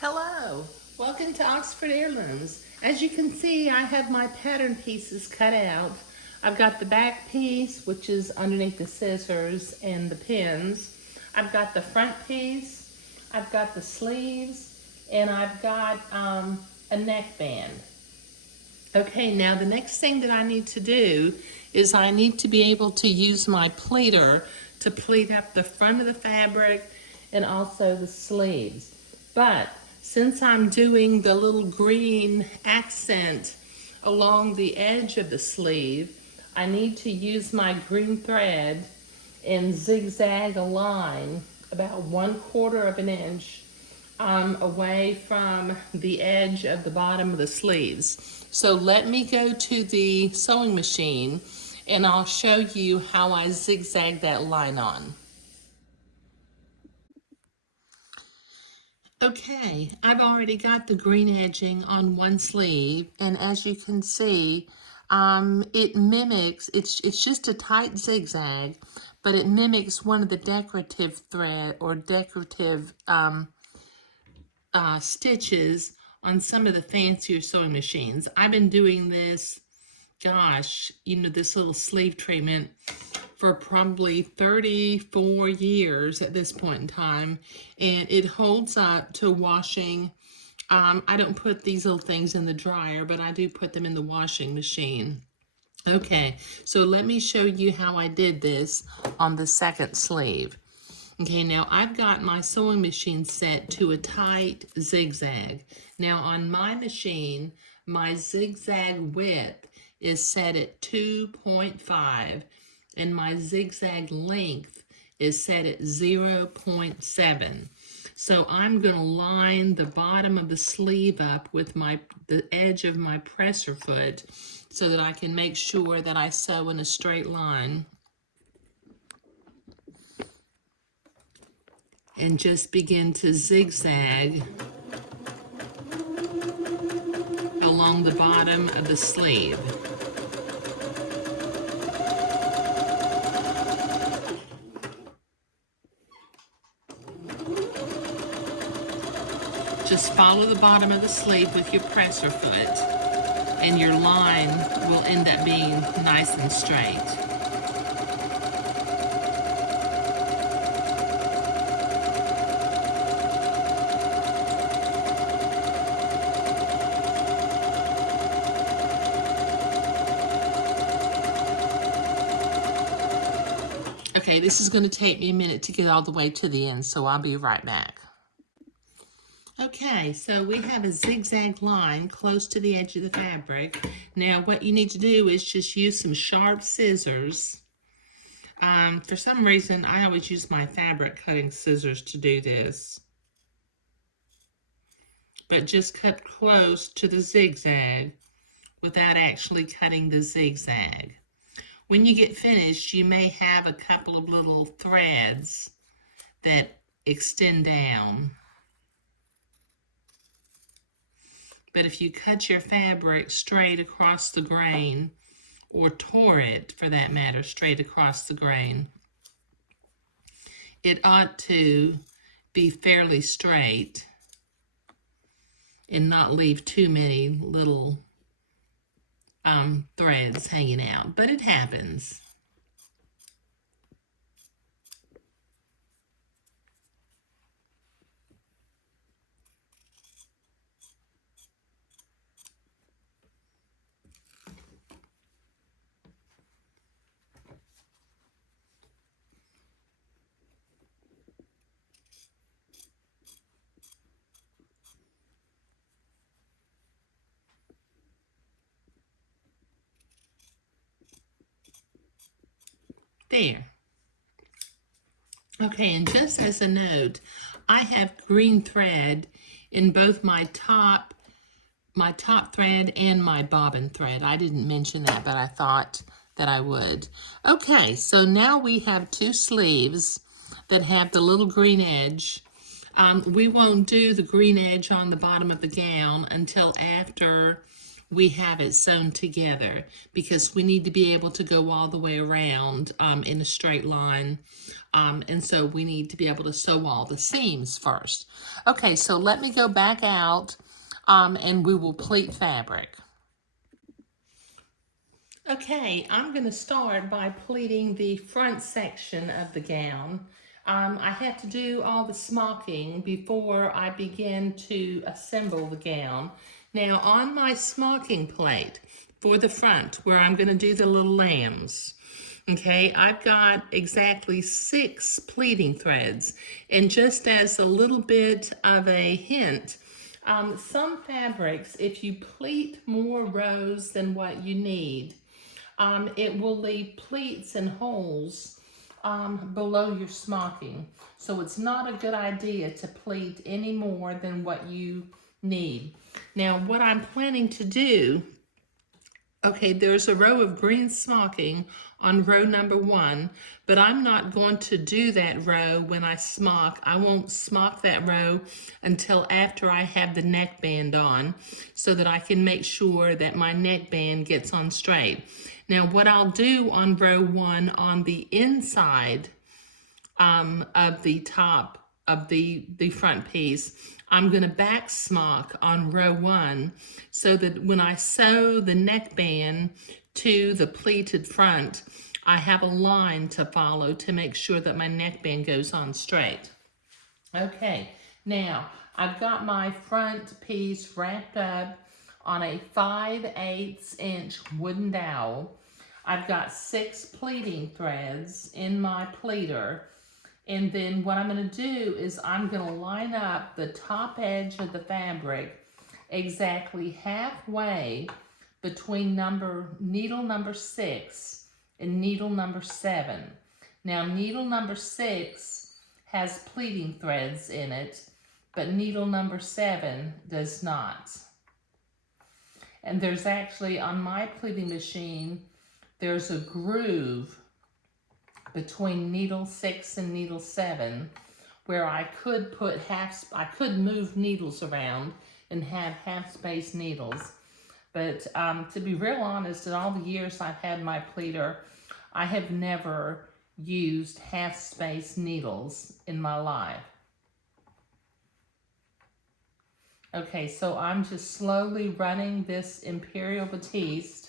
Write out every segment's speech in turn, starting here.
Hello, welcome to Oxford Heirlooms. As you can see, I have my pattern pieces cut out. I've got the back piece, which is underneath the scissors and the pins. I've got the front piece, I've got the sleeves, and I've got a neckband. Okay, now the next thing that I need to do is I need to be able to use my pleater to pleat up the front of the fabric and also the sleeves. But since I'm doing the little green accent along the edge of the sleeve, I need to use my green thread and zigzag a line about 1/4 of an inch away from the edge of the bottom of the sleeves. So let me go to the sewing machine and I'll show you how I zigzag that line on. Okay, I've already got the green edging on one sleeve, and as you can see, it mimics, it's just a tight zigzag, but it mimics one of the decorative thread or decorative stitches on some of the fancier sewing machines. I've been doing this, gosh, this little sleeve treatment for probably 34 years at this point in time, and it holds up to washing. I don't put these little things in the dryer, but I do put them in the washing machine. Okay, so let me show you how I did this on the second sleeve. Okay, now I've got my sewing machine set to a tight zigzag. Now on my machine, my zigzag width is set at 2.5 and my zigzag length is set at 0.7. So I'm going to line the bottom of the sleeve up with the edge of my presser foot so that I can make sure that I sew in a straight line. And just begin to zigzag along the bottom of the sleeve. Just follow the bottom of the sleeve with your presser foot, and your line will end up being nice and straight. Okay, this is going to take me a minute to get all the way to the end, so I'll be right back. Okay, so we have a zigzag line close to the edge of the fabric. Now what you need to do is just use some sharp scissors. For some reason, I always use my fabric cutting scissors to do this. But just cut close to the zigzag without actually cutting the zigzag. When you get finished, you may have a couple of little threads that extend down. But if you cut your fabric straight across the grain, or tore it for that matter, straight across the grain, it ought to be fairly straight and not leave too many little threads hanging out, but it happens. There. Okay, and just as a note, I have green thread in both my top thread and my bobbin thread. I didn't mention that, but I thought that I would. Okay, so now we have two sleeves that have the little green edge. We won't do the green edge on the bottom of the gown until after we have it sewn together, because we need to be able to go all the way around in a straight line. And so we need to be able to sew all the seams first. Okay, so let me go back out and we will pleat fabric. Okay, I'm going to start by pleating the front section of the gown. I have to do all the smocking before I begin to assemble the gown. Now, on my smocking plate for the front, where I'm going to do the little lambs, okay, I've got exactly 6 pleating threads. And just as a little bit of a hint, some fabrics, if you pleat more rows than what you need, it will leave pleats and holes below your smocking. So it's not a good idea to pleat any more than what you need. Now, what I'm planning to do, okay, there's a row of green smocking on row number 1, but I'm not going to do that row when I smock. I won't smock that row until after I have the neckband on, so that I can make sure that my neckband gets on straight. Now, what I'll do on row 1 on the inside of the top of the front piece, I'm going to back smock on row 1, so that when I sew the neckband to the pleated front, I have a line to follow to make sure that my neckband goes on straight. Okay, now I've got my front piece wrapped up on a 5/8 inch wooden dowel. I've got 6 pleating threads in my pleater. And then what I'm going to do is I'm going to line up the top edge of the fabric exactly halfway between needle number 6 and needle number 7. Now, needle number 6 has pleating threads in it, but needle number 7 does not. And there's actually, on my pleating machine, there's a groove between needle 6 and needle 7 where I could put I could move needles around and have half space needles. But to be real honest, in all the years I've had my pleater, I have never used half space needles in my life. Okay, so I'm just slowly running this Imperial Batiste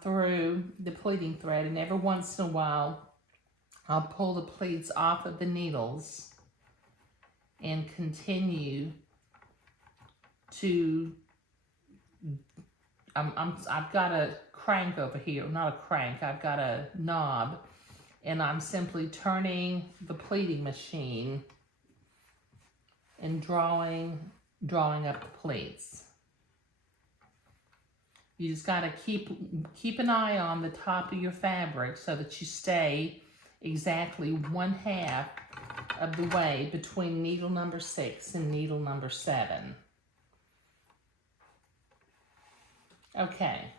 through the pleating thread, and every once in a while I'll pull the pleats off of the needles and continue to I've got a crank over here, not a crank, I've got a knob, and I'm simply turning the pleating machine and drawing up the pleats. You just got to keep an eye on the top of your fabric so that you stay exactly 1/2 of the way between needle number 6 and needle number 7. Okay,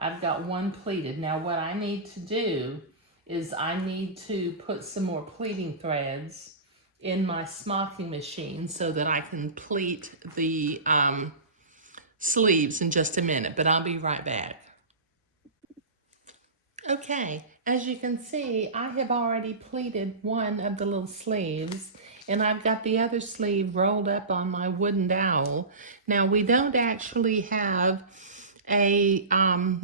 I've got one pleated. Now what I need to do is I need to put some more pleating threads in my smocking machine so that I can pleat the sleeves in just a minute, but I'll be right back. Okay, as you can see, I have already pleated one of the little sleeves, and I've got the other sleeve rolled up on my wooden dowel. Now, we don't actually have a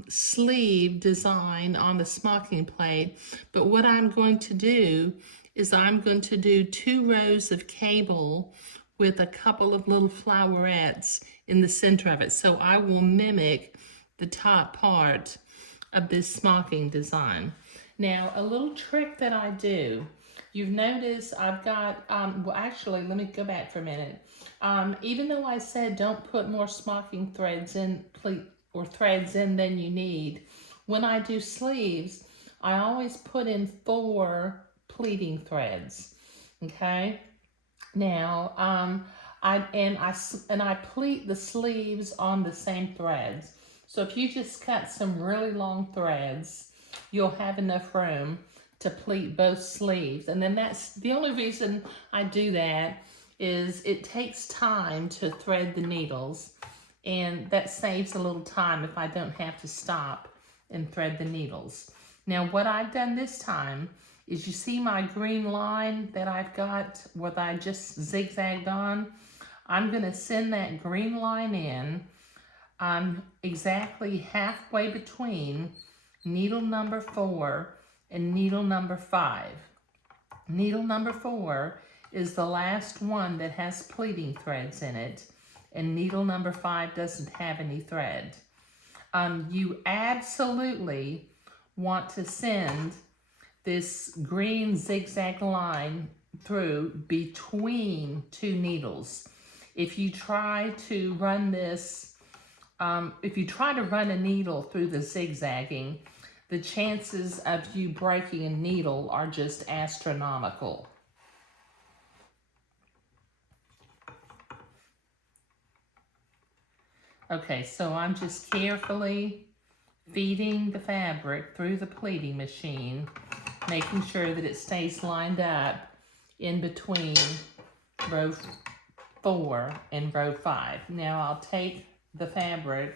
sleeve design on the smocking plate, but what I'm going to do is I'm going to do 2 rows of cable with a couple of little flowerettes in the center of it. So I will mimic the top part of this smocking design. Now, a little trick that I do, you've noticed I've got, well actually, let me go back for a minute. Even though I said don't put more smocking threads in, threads in than you need, when I do sleeves, I always put in 4 pleating threads, okay? Now, I pleat the sleeves on the same threads. So if you just cut some really long threads, you'll have enough room to pleat both sleeves. And then that's the only reason I do that is it takes time to thread the needles. and that saves a little time if I don't have to stop and thread the needles. Now what I've done this time is, you see my green line that I've got where I just zigzagged on? I'm going to send that green line in. I'm exactly halfway between needle number 4 and needle number 5. Needle number 4 is the last one that has pleating threads in it, and needle number 5 doesn't have any thread. You absolutely want to send this green zigzag line through between 2 needles. If you try to run this, if you try to run a needle through the zigzagging, the chances of you breaking a needle are just astronomical. Okay, so I'm just carefully feeding the fabric through the pleating machine, making sure that it stays lined up in between row 4 and row 5. Now I'll take the fabric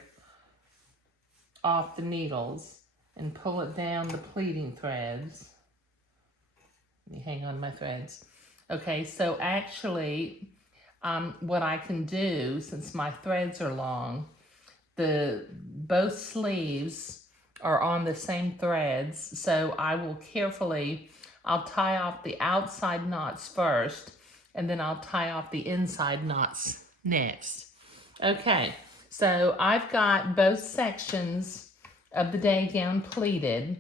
off the needles and pull it down the pleating threads. Let me hang on my threads. Okay, so actually, what I can do, since my threads are long, both sleeves are on the same threads, so I will carefully, I'll tie off the outside knots first, and then I'll tie off the inside knots next. Okay, so I've got both sections of the day gown pleated,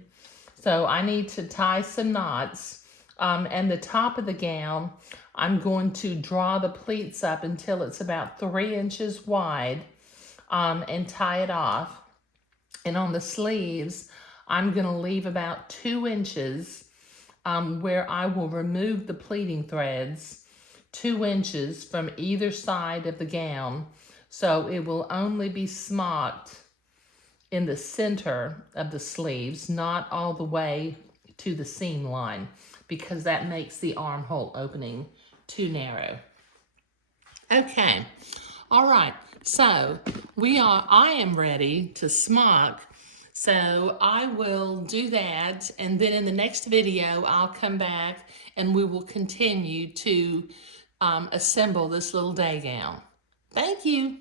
so I need to tie some knots, and the top of the gown, I'm going to draw the pleats up until it's about 3 inches wide, and tie it off. And on the sleeves, I'm going to leave about 2 inches where I will remove the pleating threads, 2 inches from either side of the gown, so it will only be smocked in the center of the sleeves, not all the way to the seam line, because that makes the armhole opening too narrow. Okay, all right, so I am ready to smock, so I will do that, and then in the next video I'll come back and we will continue to assemble this little day gown. Thank you.